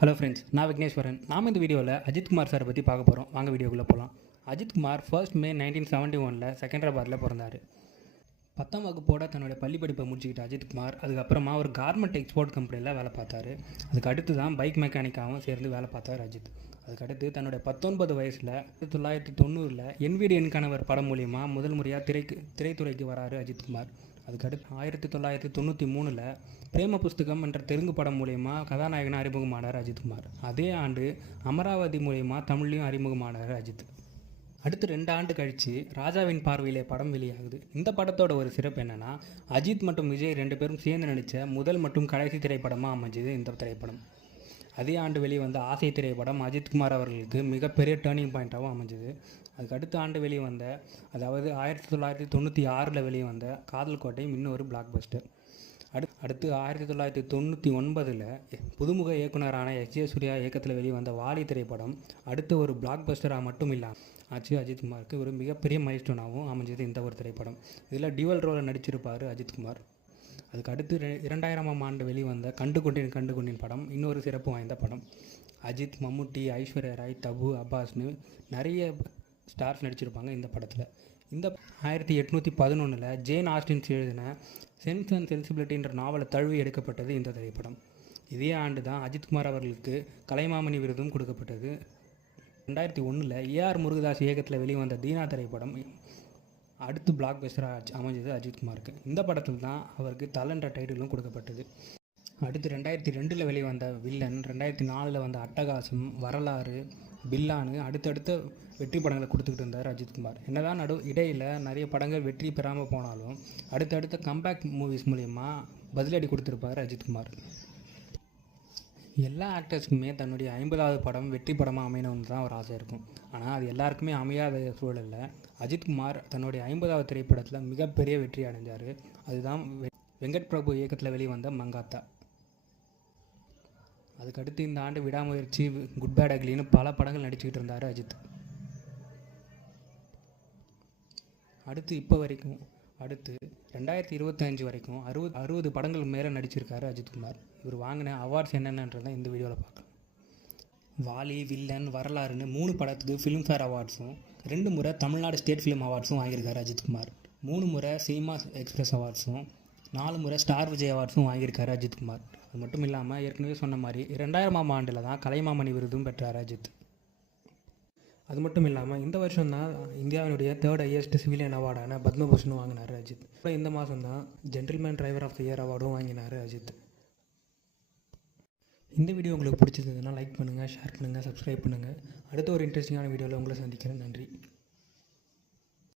Hello friends, நான் விக்னேஸ்வரன். நாம் இந்த வீடியோவில் அஜித்குமார் சாரை பற்றி பார்க்க போகிறோம். வாங்க வீடியோக்குள்ளே போகலாம். அஜித்குமார் 1 மே 1971 செகண்டராபாத்தில் பிறந்தார். 10ஆம் வகுப்போட தன்னுடைய பள்ளி படிப்பை முடிச்சுக்கிட்ட அஜித்குமார் அதுக்கப்புறமா ஒரு கார்மெண்ட் எக்ஸ்போர்ட் கம்பெனியில் வேலை பார்த்தாரு. அதுக்கு அடுத்து தான் பைக் மெக்கானிக்காகவும் சேர்ந்து வேலை பார்த்தார் அஜித். அதுக்கடுத்து தன்னுடைய 19 வயசில் 1990 என் வீடு என் கணவர் படம் மூலிமா முதல் முறையாக திரைத்துறைக்கு வராரு அஜித்குமார். அதுக்கடுத்து 1993 பிரேம புஸ்தகம் என்ற தெலுங்கு படம் மூலயமா கதாநாயகனாக அறிமுகமானார் அஜித்குமார். அதே ஆண்டு அமராவதி மூலயமா தமிழ்லையும் அறிமுகமானார் அஜித். அடுத்து 2 ஆண்டு கழித்து ராஜாவின் பார்வையிலே படம் வெளியாகுது. இந்த படத்தோட ஒரு சிறப்பு என்னென்னா, அஜித் மற்றும் விஜய் 2 பேரும் சேர்ந்து நடித்த முதல் மற்றும் கடைசி திரைப்படமாக அமைஞ்சது இந்த திரைப்படம். அதே ஆண்டு வெளிவந்த ஆசை திரைப்படம் அஜித்குமார் அவர்களுக்கு மிகப்பெரிய டேர்னிங் பாயிண்ட்டாகவும் அமைஞ்சது. அதுக்கு அடுத்த ஆண்டு வெளிவந்த, அதாவது 1996 வெளிவந்த காதல் கோட்டையும் இன்னொரு பிளாக் பஸ்டர். அடுத்து 1999 புதுமுக இயக்குனரான எஸ்.ஜே. சூர்யா இயக்கத்தில் வெளிவந்த வாலி திரைப்படம் அடுத்த ஒரு பிளாக் பஸ்டராக மட்டும் இல்லாமல் ஆச்சு அஜித்குமாருக்கு ஒரு மிகப்பெரிய மைல்ஸ்டோனாகவும் அமைஞ்சது இந்த ஒரு திரைப்படம். இதில் டியூவல் ரோலில் நடிச்சிருப்பார் அஜித்குமார். அதுக்கு அடுத்து 2000ஆம் ஆண்டு வெளிவந்த கண்டு கொண்டேன் படம் இன்னொரு சிறப்பு வாய்ந்த படம். அஜித், மம்முட்டி, ஐஸ்வர்யா ராய், தபு, அப்பாஸ்னு நிறைய ஸ்டார்ஸ் நடிச்சிருப்பாங்க இந்த படத்தில். இந்த 1811 ஜேன் ஆஸ்டின்ஸ் எழுதின சென்ஸ் அண்ட் சென்சிபிலிட்டின்ற நாவலை தழுவி எடுக்கப்பட்டது இந்த திரைப்படம். இதே ஆண்டு தான் அஜித்குமார் அவர்களுக்கு கலைமாமணி விருதும் கொடுக்கப்பட்டது. 2001 ஏஆர் முருகதாஸ் இயக்கத்தில் வெளிவந்த தீனா திரைப்படம் அடுத்து பிளாக் பஸ்டராக அமைஞ்சது அஜித்குமாருக்கு. இந்த படத்தில் தான் அவருக்கு தலன்ற டைட்டிலும் கொடுக்கப்பட்டது. அடுத்து 2002 வெளிவந்த வில்லன், 2004 வந்த அட்டகாசம், வரலாறு, பில்லானு அடுத்தடுத்த வெற்றி படங்களை கொடுத்துக்கிட்டு இருந்தார் அஜித்குமார். என்னதான் இடையில் நிறைய படங்கள் வெற்றி பெறாமல் போனாலும் அடுத்தடுத்த கம்பேக் மூவிஸ் மூலயமா பதிலடி கொடுத்துருப்பார் அஜித்குமார். எல்லா ஆக்டர்ஸுக்குமே தன்னுடைய 50வது படம் வெற்றி படமாக அமையணும்னு தான் ஒரு ஆசை இருக்கும். ஆனால் அது எல்லாருக்குமே அமையாத சூழலில் அஜித்குமார் தன்னுடைய 50வது திரைப்படத்தில் மிகப்பெரிய வெற்றி அடைஞ்சார். அதுதான் வெங்கட் பிரபு இயக்கத்தில் வெளிவந்த மங்காத்தா. அதுக்கடுத்து இந்த ஆண்டு விடாமுயற்சி, குட் பேட் அக்லின்னு பல படங்கள் நடிச்சுக்கிட்டு இருந்தார் அஜித். அடுத்து 2025 வரைக்கும் 60 படங்கள் மேலே நடிச்சிருக்காரு அஜித்குமார். இவர் வாங்கின அவார்ட்ஸ் என்னென்னன்றதான் இந்த வீடியோவில் பார்க்கலாம். வாலி, வில்லன், வரலாறுன்னு 3 படத்துக்கு ஃபிலிம்ஃபேர் அவார்ட்ஸும் 2 முறை தமிழ்நாடு ஸ்டேட் ஃபிலிம் அவார்ட்ஸும் வாங்கியிருக்காரு அஜித்குமார். 3 முறை சினிமா எக்ஸ்பிரஸ் அவார்ட்ஸும் 4 முறை ஸ்டார் விஜய் அவார்ட்ஸும் வாங்கியிருக்காரு அஜித்குமார். அது மட்டும் இல்லாமல் ஏற்கனவே சொன்ன மாதிரி 2000ஆம் ஆண்டில் தான் கலைமாமணி விருதும் பெற்றார் அஜித். அது மட்டும் இல்லாமல் இந்த வருஷம் தான் இந்தியாவினுடைய 3rd ஹையஸ்ட் சிவிலியன் அவார்டான பத்மபூஷனும் வாங்கினார் அஜித். இந்த மாதம் தான் gentleman driver of the year அவார்டும் வாங்கினார் அஜித். இந்த வீடியோ உங்களுக்கு பிடிச்சிருந்ததுன்னா லைக் பண்ணுங்கள், ஷேர் பண்ணுங்கள், சப்ஸ்கிரைப் பண்ணுங்கள். அடுத்த ஒரு இன்ட்ரெஸ்டிங்கான வீடியோவில் உங்களை சந்திக்கிறேன். நன்றி.